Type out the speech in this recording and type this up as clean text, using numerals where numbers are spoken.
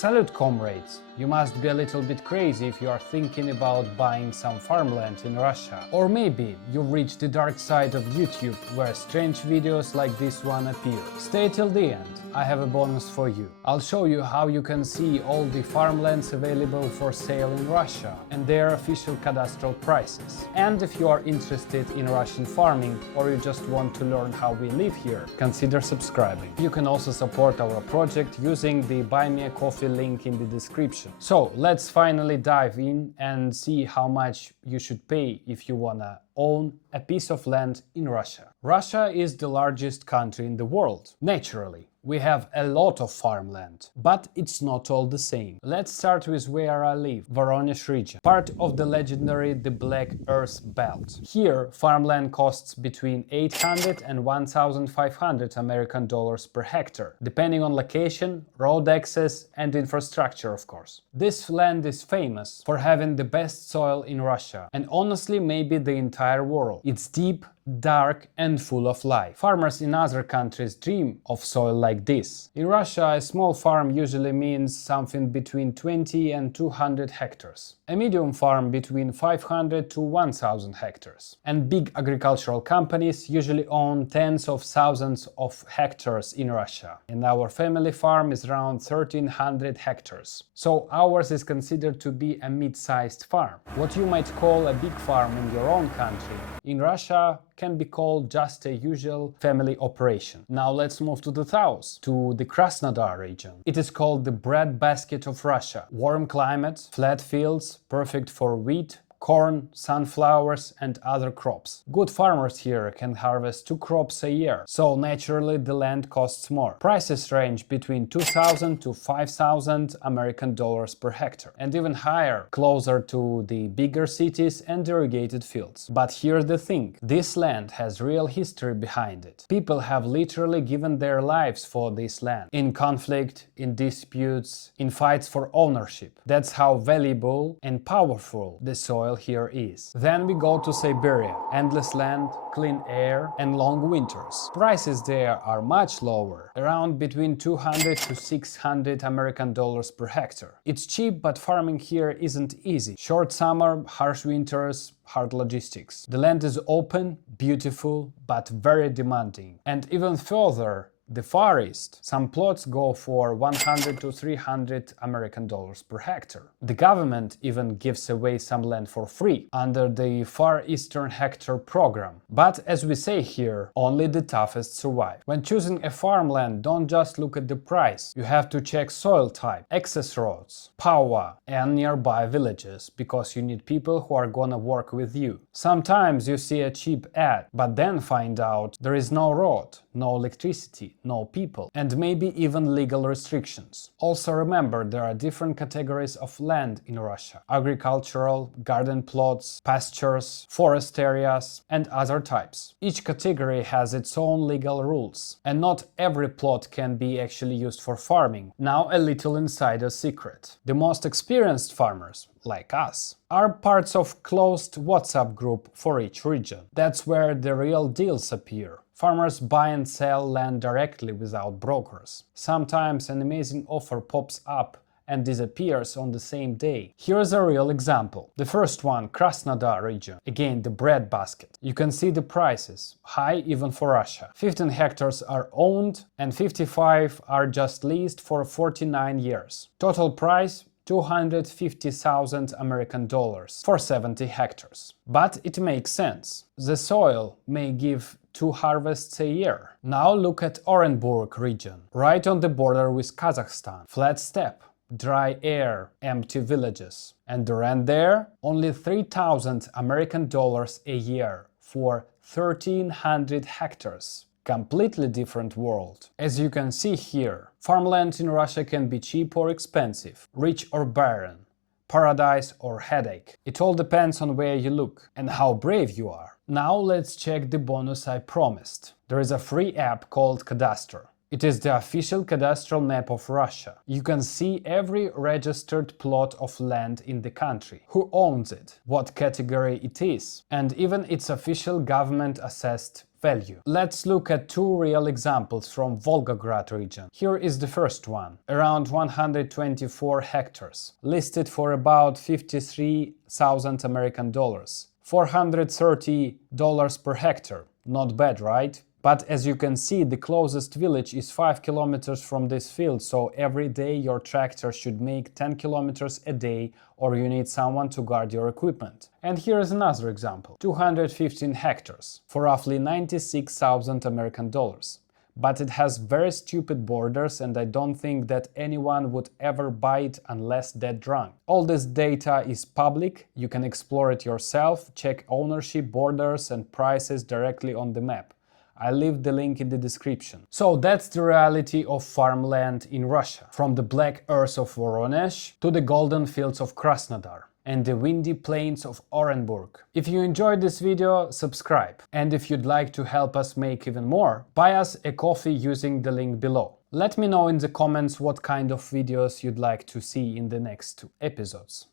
Salute, comrades! You must be a little bit crazy if you are thinking about buying some farmland in Russia. Or maybe you've reached the dark side of YouTube where strange videos like this one appear. Stay till the end, I have a bonus for you. I'll show you how you can see all the farmlands available for sale in Russia and their official cadastral prices. And if you are interested in Russian farming or you just want to learn how we live here, consider subscribing. You can also support our project using the Buy Me a Coffee link in the description. So let's finally dive in and see how much you should pay if you wanna own a piece of land in Russia. Russia is the largest country in the world, naturally. We have a lot of farmland, but it's not all the same. Let's start with where I live, Voronezh region, part of the legendary the Black Earth Belt. Here, farmland costs between 800 and 1,500 American dollars per hectare, depending on location, road access and infrastructure, of course. This land is famous for having the best soil in Russia, and honestly maybe the entire world. It's deep, dark and full of life. Farmers in other countries dream of soil like this. In Russia, a small farm usually means something between 20 and 200 hectares. A medium farm between 500 to 1,000 hectares. And big agricultural companies usually own tens of thousands of hectares in Russia. And our family farm is around 1,300 hectares. So ours is considered to be a mid-sized farm. What you might call a big farm in your own country, in Russia can be called just a usual family operation. Now let's move to the south, to the Krasnodar region. It is called the breadbasket of Russia. Warm climate, flat fields, perfect for wheat, corn, sunflowers and other crops. Good farmers here can harvest 2 crops a year, so naturally the land costs more. Prices range between 2,000 to 5,000 American dollars per hectare, and even higher, closer to the bigger cities and irrigated fields. But here's the thing, this land has real history behind it. People have literally given their lives for this land, in conflict, in disputes, in fights for ownership. That's how valuable and powerful the soil here is. Then we go to Siberia. Endless land, clean air and long winters. Prices there are much lower, around between 200 to 600 American dollars per hectare. It's cheap, but farming here isn't easy. Short summer, harsh winters, hard logistics. The land is open, beautiful, but very demanding. And even further, the Far East, some plots go for 100 to 300 American dollars per hectare. The government even gives away some land for free under the Far Eastern Hectare program. But as we say here, only the toughest survive. When choosing a farmland, don't just look at the price. You have to check soil type, access roads, power and nearby villages, because you need people who are gonna work with you. Sometimes you see a cheap ad, but then find out there is no road, no electricity, no people, and maybe even legal restrictions. Also remember, there are different categories of land in Russia: agricultural, garden plots, pastures, forest areas, and other types. Each category has its own legal rules, and not every plot can be actually used for farming. Now a little insider secret. The most experienced farmers, like us, are parts of closed WhatsApp group for each region. That's where the real deals appear. Farmers buy and sell land directly without brokers. Sometimes an amazing offer pops up and disappears on the same day. Here's a real example. The first one, Krasnodar region. Again, the breadbasket. You can see the prices, high even for Russia. 15 hectares are owned and 55 are just leased for 49 years. Total price, 250,000 American dollars for 70 hectares. But it makes sense. The soil may give 2 harvests a year. Now look at Orenburg region, right on the border with Kazakhstan. Flat steppe, dry air, empty villages. And the rent there? Only 3,000 American dollars a year for 1,300 hectares. Completely different world. As you can see here, farmland in Russia can be cheap or expensive, rich or barren, paradise or headache. It all depends on where you look and how brave you are. Now let's check the bonus I promised. There is a free app called Kadastr. It is the official cadastral map of Russia. You can see every registered plot of land in the country, who owns it, what category it is, and even its official government-assessed value. Let's look at two real examples from Volgograd region. Here is the first one, around 124 hectares, listed for about 53,000 American dollars. $430 per hectare. Not bad, right? But as you can see, the closest village is 5 kilometers from this field, so every day your tractor should make 10 kilometers a day, or you need someone to guard your equipment. And here is another example, 215 hectares for roughly 96,000 American dollars. But it has very stupid borders, and I don't think that anyone would ever buy it unless they're drunk. All this data is public, you can explore it yourself, check ownership, borders and prices directly on the map. I'll leave the link in the description. So that's the reality of farmland in Russia, from the black earth of Voronezh to the golden fields of Krasnodar and the windy plains of Orenburg. If you enjoyed this video, subscribe. And if you'd like to help us make even more, buy us a coffee using the link below. Let me know in the comments what kind of videos you'd like to see in the next 2 episodes.